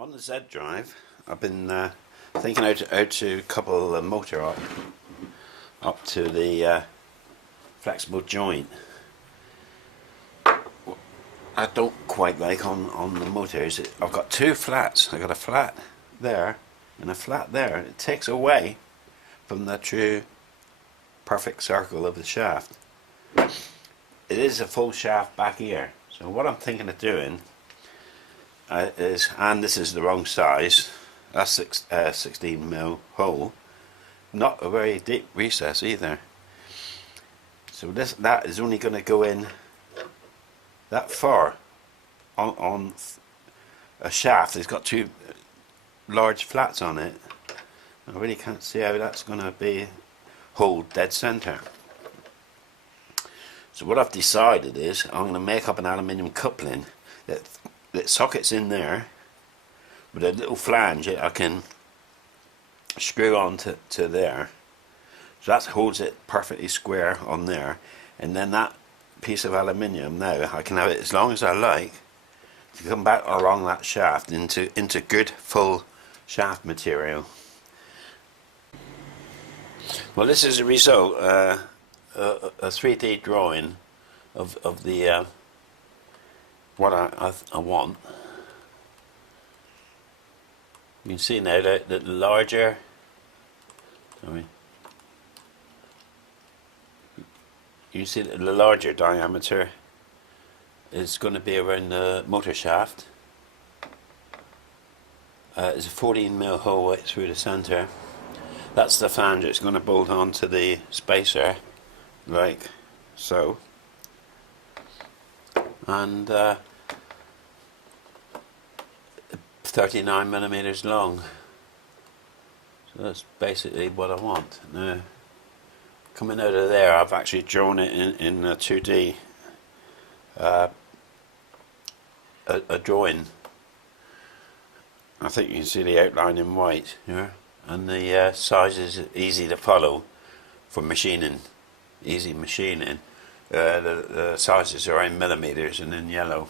On the Zdrive, I've been thinking how to couple the motor up to the flexible joint. What I don't quite like on the motor is I've got two flats. I've got a flat there and a flat there. It takes away from the true perfect circle of the shaft. It is a full shaft back here. So what I'm thinking of doing is, and this is the wrong size, that's 16mm hole, not a very deep recess either. So that is only going to go in that far on a shaft. It's got two large flats on it. I really can't see how that's going to hold dead center. So what I've decided is I'm going to make up an aluminium coupling that sockets in there with a little flange I can screw on to there. So that holds it perfectly square on there, and then that piece of aluminium, now I can have it as long as I like to come back along that shaft into good full shaft material. Well, this is a result, a 3D drawing of the what I want. You can see now that the larger, you can see that the larger diameter is going to be around the motor shaft. It's a 14mm hole right through the centre. That's the flange it's going to bolt onto the spacer, like so. And 39mm long. So that's basically what I want. Now, coming out of there, I've actually drawn it in a 2D a drawing. I think you can see the outline in white, yeah? And the size is easy to follow for machining, easy machining. The sizes are in millimeters and in yellow.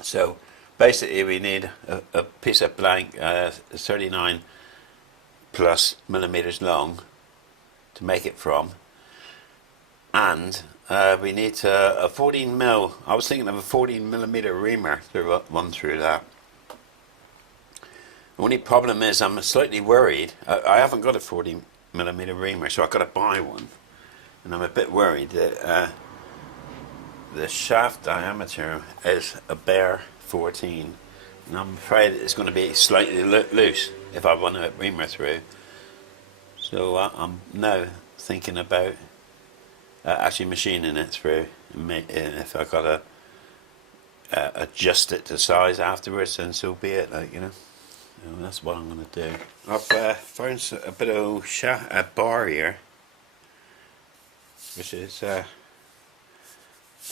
So basically we need a piece of blank 39 plus millimeters long to make it from, and we need a 14mm. I was thinking of a 14mm reamer to run through that. The only problem is I'm slightly worried. I haven't got a 40mm reamer, so I've got to buy one, and I'm a bit worried that the shaft diameter is a bare 14, and I'm afraid it's going to be slightly loose if I run a reamer through. So I'm now thinking about actually machining it through, and if I got to adjust it to size afterwards, then so be it. Like, you know, that's what I'm going to do. I've found a bit of a bar here, which is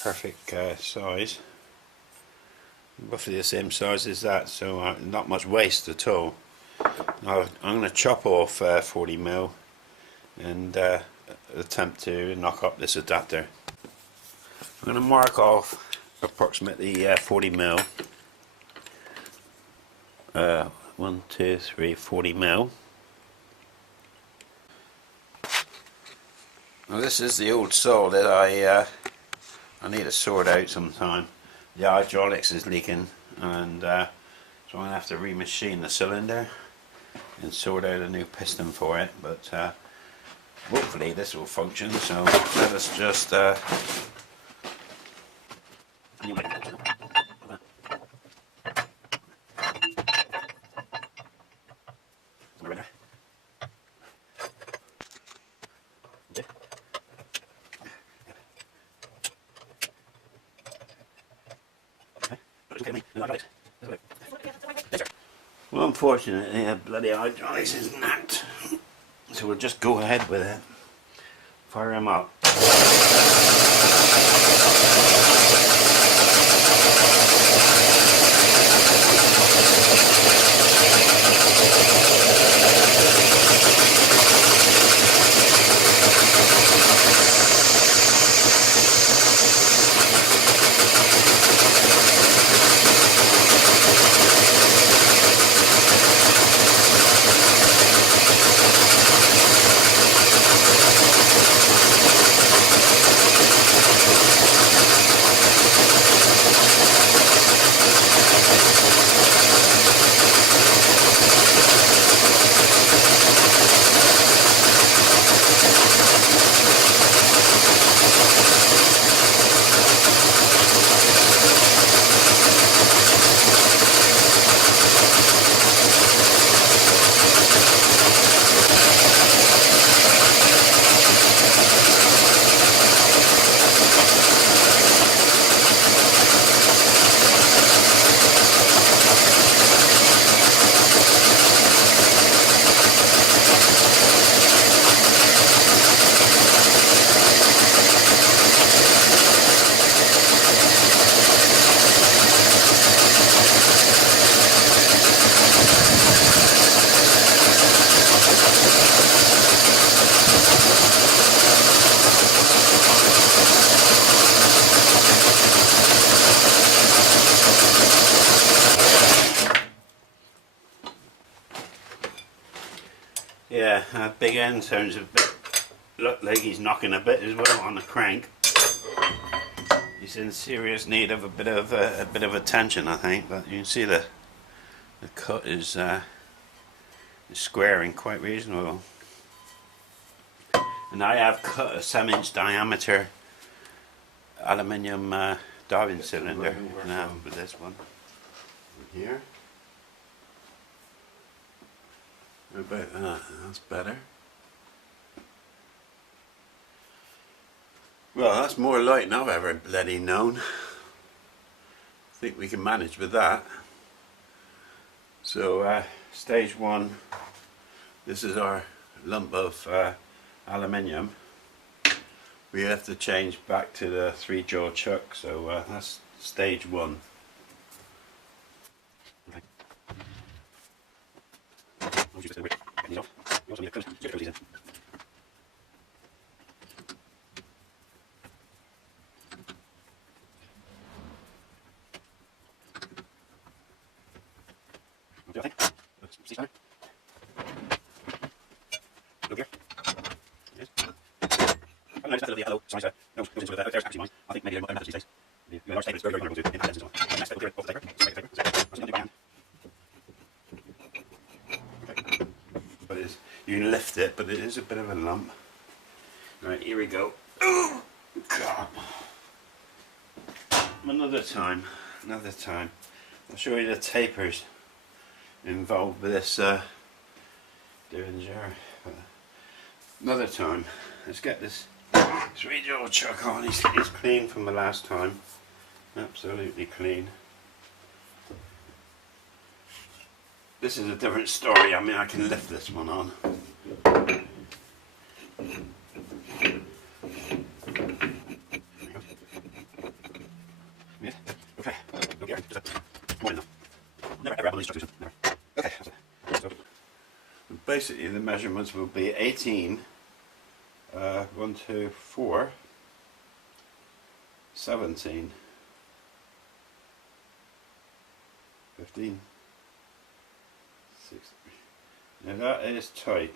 perfect size, roughly the same size as that, so not much waste at all. Now I'm going to chop off 40mm and attempt to knock up this adapter. I'm going to mark off approximately 40mm. 1, 2, 3, 40mm. Now this is the old saw that I need to sort out sometime. The hydraulics is leaking, and so I'm going to have to remachine the cylinder and sort out a new piston for it, but hopefully this will function. So let us just well, unfortunately, bloody hydraulics is knacked, so we'll just go ahead with it. Fire him up. big end sounds a bit, look like he's knocking a bit as well on the crank. He's in serious need of a bit of attention, I think. But you can see the cut is squaring quite reasonable. And I have cut a 7-inch diameter aluminium diving cylinder now with this one here. How about that? That's better. Well, that's more light than I've ever bloody known. I think we can manage with that. So stage 1, this is our lump of aluminium. We have to change back to the 3-jaw chuck, so that's stage 1. Look here. Yes. I don't know, it's better the yellow size. No, goes into there's actually mine. I think maybe I'm these days. The large tape is very vulnerable to indents and so on. Next, we'll clear it off the taper. That's not by hand. Okay. But it is, you can lift it, but it is a bit of a lump. Right, here we go. Oh, God. Another time. I'll show you the tapers involved with this Derringer. Another time. Let's get this 3-jaw chuck on. He's clean from the last time. Absolutely clean. This is a different story. I mean, I can lift this one on. Yeah. Okay. Okay. More enough. Never ever have instructions. Never. Okay. So basically, the measurements will be 18. 1, 2, 4, 17, 15, 16. Now that is tight.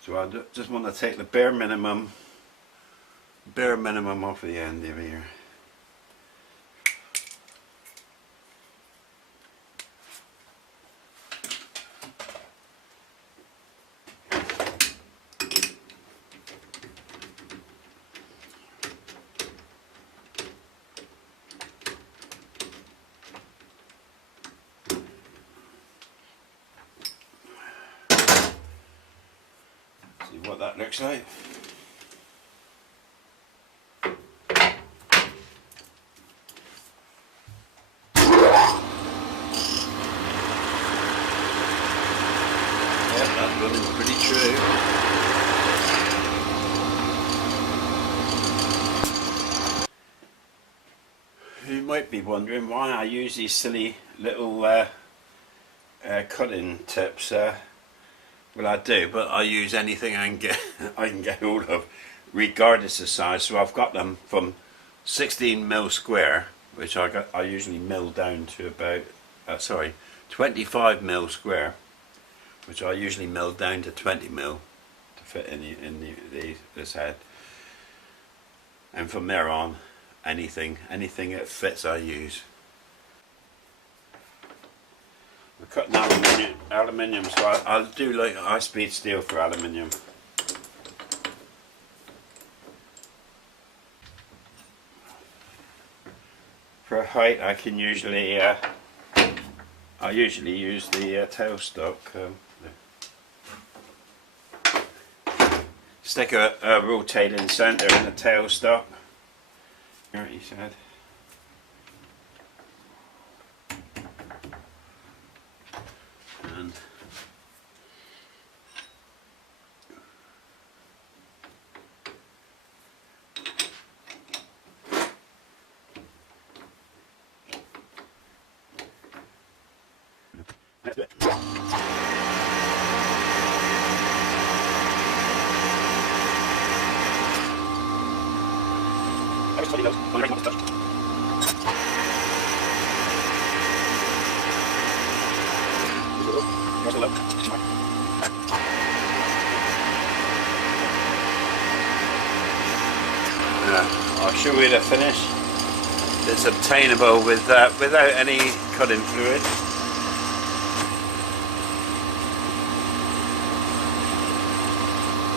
So I just want to take the bare minimum off the end over here. See what that looks like. That's running pretty true. You might be wondering why I use these silly little cutting tips. Well, I do, but I use anything I can get hold of, regardless of size. So I've got them from 16mm square, which I usually mill down to about 25mm square, which I usually mill down to 20mm to fit in this head. And from there on, anything that fits I use. We're cutting aluminium, so I'll do like high-speed steel for aluminium. For height, I can usually I usually use the tailstock. Stick a rotating centre in the tailstock. Here he said. And let's do it. I'll show you the finish. It's obtainable without any cutting fluid.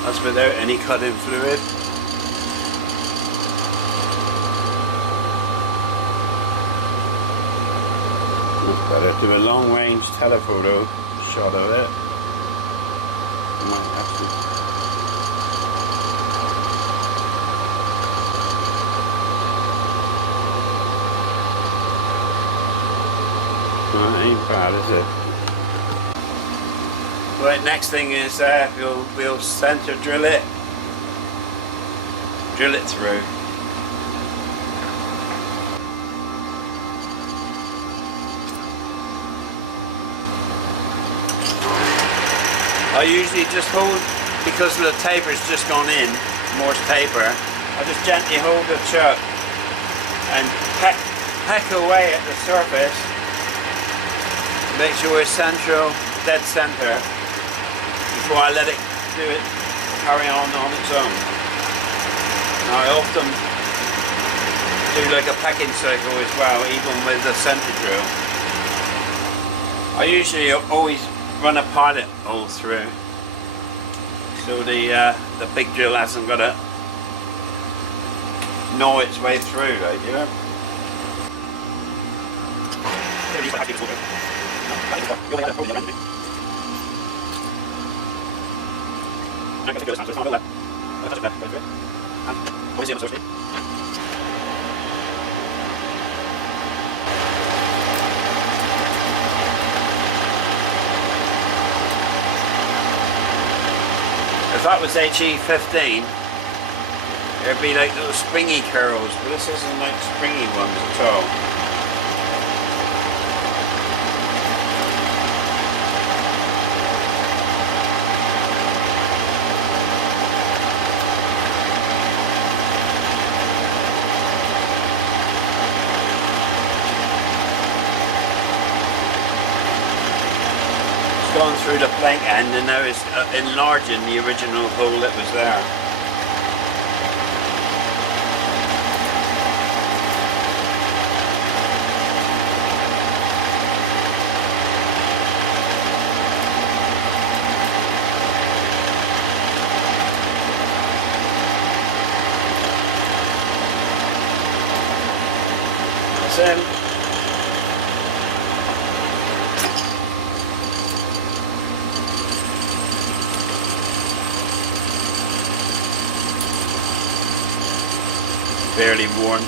That's without any cutting fluid. I've got to do a long range telephoto shot of it. Might have to. Ain't bad, is it? Right, next thing is we'll center drill it through. I usually just hold, because the taper's just gone in, Morse taper, I just gently hold the chuck and peck away at the surface. Make sure it's central, dead center, before I let it carry on its own. Now I often do like a pecking cycle as well, even with the center drill. I usually always run a pilot hole through, so the big drill hasn't got to gnaw its way through, like, you know. If that was HE15, there'd be like little springy curls, but this isn't like springy ones at all. Gone through the plank end and now it's enlarging the original hole that was there. That's it. Barely worn.